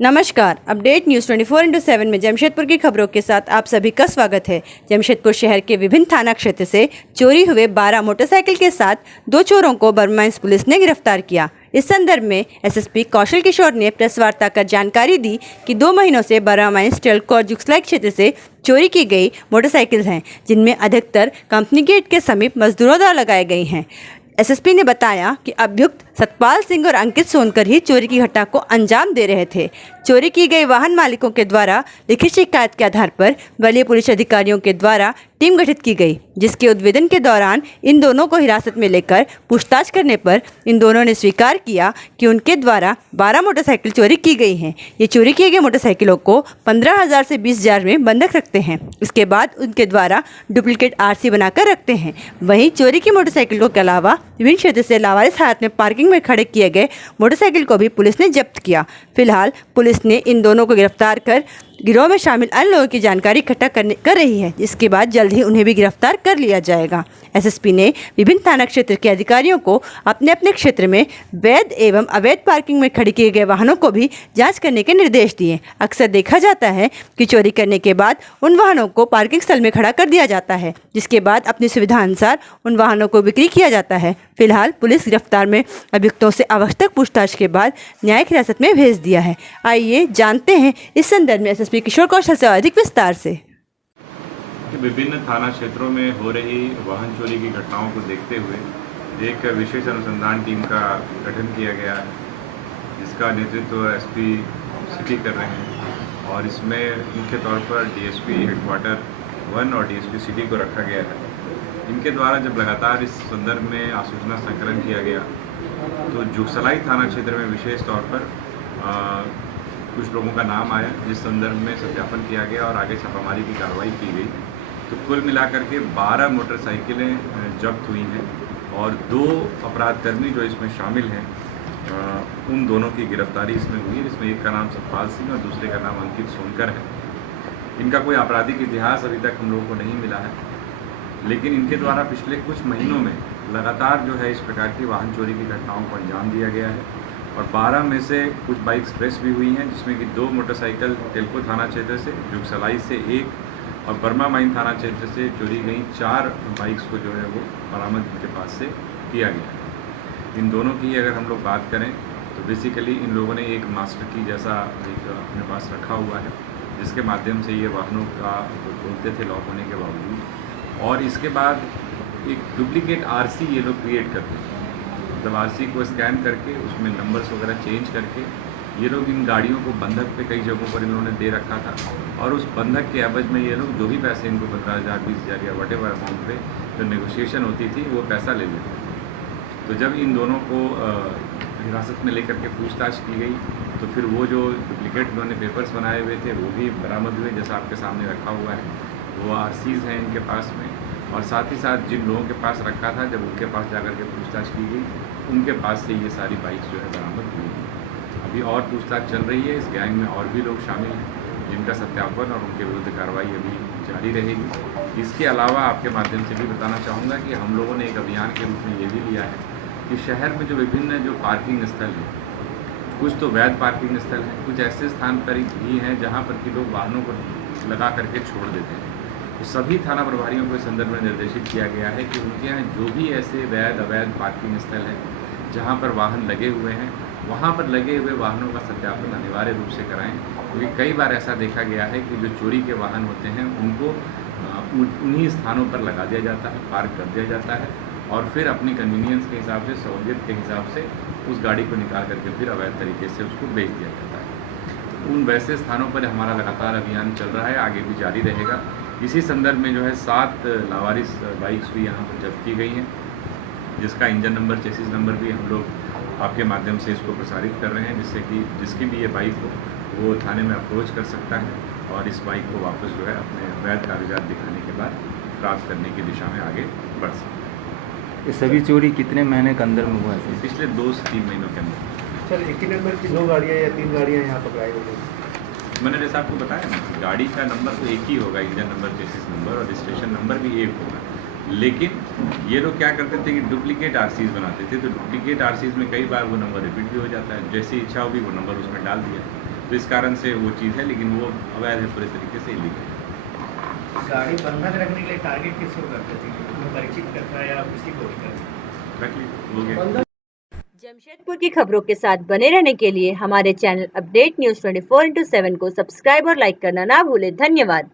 नमस्कार। Update news 24/7 में जमशेदपुर की खबरों के साथ आप सभी का स्वागत है। जमशेदपुर शहर के विभिन्न थाना क्षेत्र से चोरी हुए 12 मोटरसाइकिल के साथ 2 चोरों को बर्मा पुलिस ने गिरफ्तार किया। इस संदर्भ में एसएसपी कौशल किशोर ने प्रेस वार्ता कर जानकारी दी कि 2 महीनों से बर्मा टेल्को और जुगसलाई क्षेत्र से चोरी की गई मोटरसाइकिल हैं, जिनमें अधिकतर कंपनी गेट के समीप मजदूरों द्वारा लगाए गई हैं। एसएसपी ने बताया कि अभियुक्त सतपाल सिंह और अंकित सोनकर ही चोरी की घटना को अंजाम दे रहे थे। चोरी की गई वाहन मालिकों के द्वारा लिखित शिकायत के आधार पर वरीय पुलिस अधिकारियों के द्वारा टीम गठित की गई, जिसके उद्भेदन के दौरान इन दोनों को हिरासत में लेकर पूछताछ करने पर इन दोनों ने स्वीकार किया कि उनके द्वारा 12 मोटरसाइकिल चोरी की गई हैं। ये चोरी की गई मोटरसाइकिलों को 15,000 से 20,000 में बंधक रखते हैं। इसके बाद उनके द्वारा डुप्लीकेट आरसी बनाकर रखते हैं। वहीं चोरी की मोटरसाइकिलों के अलावा विभिन्न क्षेत्र से लावारिस हालत में पार्किंग में खड़े किए गए मोटरसाइकिल को भी पुलिस ने जब्त किया। फिलहाल पुलिस ने इन दोनों को गिरफ्तार कर गिरोह में शामिल अन्य लोगों की जानकारी इकट्ठा कर रही है, जिसके बाद जल्द ही उन्हें भी गिरफ्तार कर लिया जाएगा। एसएसपी ने विभिन्न थाना क्षेत्र के अधिकारियों को अपने अपने क्षेत्र में वैध एवं अवैध पार्किंग में खड़े किए गए वाहनों को भी जांच करने के निर्देश दिए। अक्सर देखा जाता है कि चोरी करने के बाद उन वाहनों को पार्किंग स्थल में खड़ा कर दिया जाता है, जिसके बाद अपनी सुविधा अनुसार उन वाहनों को बिक्री किया जाता है। फिलहाल पुलिस गिरफ्तार में अभियुक्तों से आवश्यक पूछताछ के बाद न्यायिक हिरासत में भेज दिया है। आइए जानते हैं इस संदर्भ में एसएसपी किशोर कौशल से अधिक विस्तार से। विभिन्न थाना क्षेत्रों में हो रही वाहन चोरी की घटनाओं को देखते हुए एक विशेष अनुसंधान टीम का गठन किया गया है, जिसका नेतृत्व एसपी सिटी कर रहे हैं और इसमें मुख्य तौर पर डीएसपी हेडक्वार्टर 1 और डीएसपी सिटी को रखा गया है। इनके द्वारा जब लगातार इस संदर्भ में आसूचना संकलन किया गया तो जुगसलाई थाना क्षेत्र में विशेष तौर पर कुछ लोगों का नाम आया, जिस संदर्भ में सत्यापन किया गया और आगे छापामारी की कार्रवाई की गई। तो कुल मिलाकर के 12 मोटरसाइकिलें जब्त हुई हैं और 2 अपराधकर्मी जो इसमें शामिल हैं उन दोनों की गिरफ्तारी इसमें हुई है। इसमें एक का नाम सतपाल सिंह और दूसरे का नाम अंकित सोनकर है। इनका कोई आपराधिक इतिहास अभी तक हम लोगों को नहीं मिला है, लेकिन इनके द्वारा पिछले कुछ महीनों में लगातार जो है इस प्रकार की वाहन चोरी की घटनाओं को अंजाम दिया गया है और 12 में से कुछ बाइक स्ट्रेस भी हुई हैं, जिसमें कि 2 मोटरसाइकिल टेल्को थाना क्षेत्र से, जुगसलाई से 1 और बर्मा माइन थाना क्षेत्र से चोरी गई 4 बाइक्स को जो है वो बरामद इनके पास से किया गया। इन दोनों की अगर हम लोग बात करें तो बेसिकली इन लोगों ने एक मास्टर की जैसा एक अपने पास रखा हुआ है, जिसके माध्यम से ये वाहनों का खोलते थे लॉक होने के बावजूद, और इसके बाद एक डुप्लीकेट आरसी ये लोग क्रिएट करते थे। मतलब आरसी को स्कैन करके उसमें नंबर्स वगैरह चेंज करके ये लोग इन गाड़ियों को बंधक पे कई जगहों पर इन्होंने दे रखा था और उस बंधक के एवज में ये लोग जो भी पैसे इनको 15,000 20,000 या वटेवर अमाउंट पे जो नेगोशिएशन होती थी वो पैसा ले लेते थे। तो जब इन दोनों को हिरासत में लेकर के पूछताछ की गई तो फिर वो जो डुप्लीकेट उन्होंने पेपर्स बनाए हुए थे वो भी बरामद हुए, जैसा आपके सामने रखा हुआ है। वो आरसीज हैं इनके पास में, और साथ ही साथ जिन लोगों के पास रखा था जब उनके पास जाकर के पूछताछ की गई उनके पास से ये सारी बाइक्स जो है बरामद हुई। अभी और पूछताछ चल रही है। इस गैंग में और भी लोग शामिल हैं जिनका सत्यापन और उनके विरुद्ध कार्रवाई अभी जारी रहेगी। इसके अलावा आपके माध्यम से भी बताना चाहूँगा कि हम लोगों ने एक अभियान के रूप में ये भी लिया है कि शहर में जो विभिन्न जो पार्किंग स्थल हैं, कुछ तो वैध पार्किंग स्थल हैं, कुछ ऐसे स्थान पर भी हैं जहाँ पर कि लोग वाहनों को लगा करके छोड़ देते हैं। तो सभी थाना प्रभारियों को इस संदर्भ में निर्देशित किया गया है कि उनके यहाँ जो भी ऐसे वैध अवैध पार्किंग स्थल हैं जहाँ पर वाहन लगे हुए हैं, वहाँ पर लगे हुए वाहनों का सत्यापन अनिवार्य रूप से कराएं, क्योंकि कई बार ऐसा देखा गया है कि जो चोरी के वाहन होते हैं उनको उन्हीं स्थानों पर लगा दिया जाता है, पार्क कर दिया जाता है और फिर अपनी कन्वीनियंस के हिसाब से, सहूलियत के हिसाब से उस गाड़ी को निकाल करके फिर अवैध तरीके से उसको बेच दिया जाता है। तो उन वैसे स्थानों पर हमारा लगातार अभियान चल रहा है, आगे भी जारी रहेगा। इसी संदर्भ में जो है 7 लावारिस बाइक्स भी यहाँ पर जब्त की गई हैं, जिसका इंजन नंबर, चेसिस नंबर भी हम लोग आपके माध्यम से इसको प्रसारित कर रहे हैं, जिससे कि जिसकी भी ये बाइक हो वो थाने में अप्रोच कर सकता है और इस बाइक को वापस जो है अपने वैध कागजात दिखाने के बाद प्राप्त करने की दिशा में आगे बढ़ सकता है। ये सभी चोरी कितने महीने के अंदर में हुआ है? पिछले 2 से 3 महीनों के अंदर। सर, एक ही नंबर की 2 गाड़ियाँ या 3 गाड़ियाँ यहाँ पकड़ाई गई? मैंने जैसा आपको बताया ना, गाड़ी का नंबर तो एक ही होगा, इंजन नंबर, चेसिस नंबर और रजिस्ट्रेशन नंबर भी एक होगा, लेकिन ये लोग क्या करते थे कि डुप्लीकेट आरसीज बनाते थे। तो डुप्लीकेट आरसीज में कई बार वो नंबर रिपीट भी हो जाता है, जैसी इच्छा होगी वो नंबर उसमें डाल दिया। तो इस कारण से वो चीज़ है, लेकिन वो अवैध है, पूरे तरीके से इलीगल है। गाड़ी बंधक रखने के लिए टारगेट किसको करते थे? परिचित करता है या किसी को भी करता है? रख ली, हो गया। जमशेदपुर की खबरों के साथ बने रहने के लिए हमारे चैनल अपडेट न्यूज़ 24/7 को सब्सक्राइब और लाइक करना ना भूलें। धन्यवाद।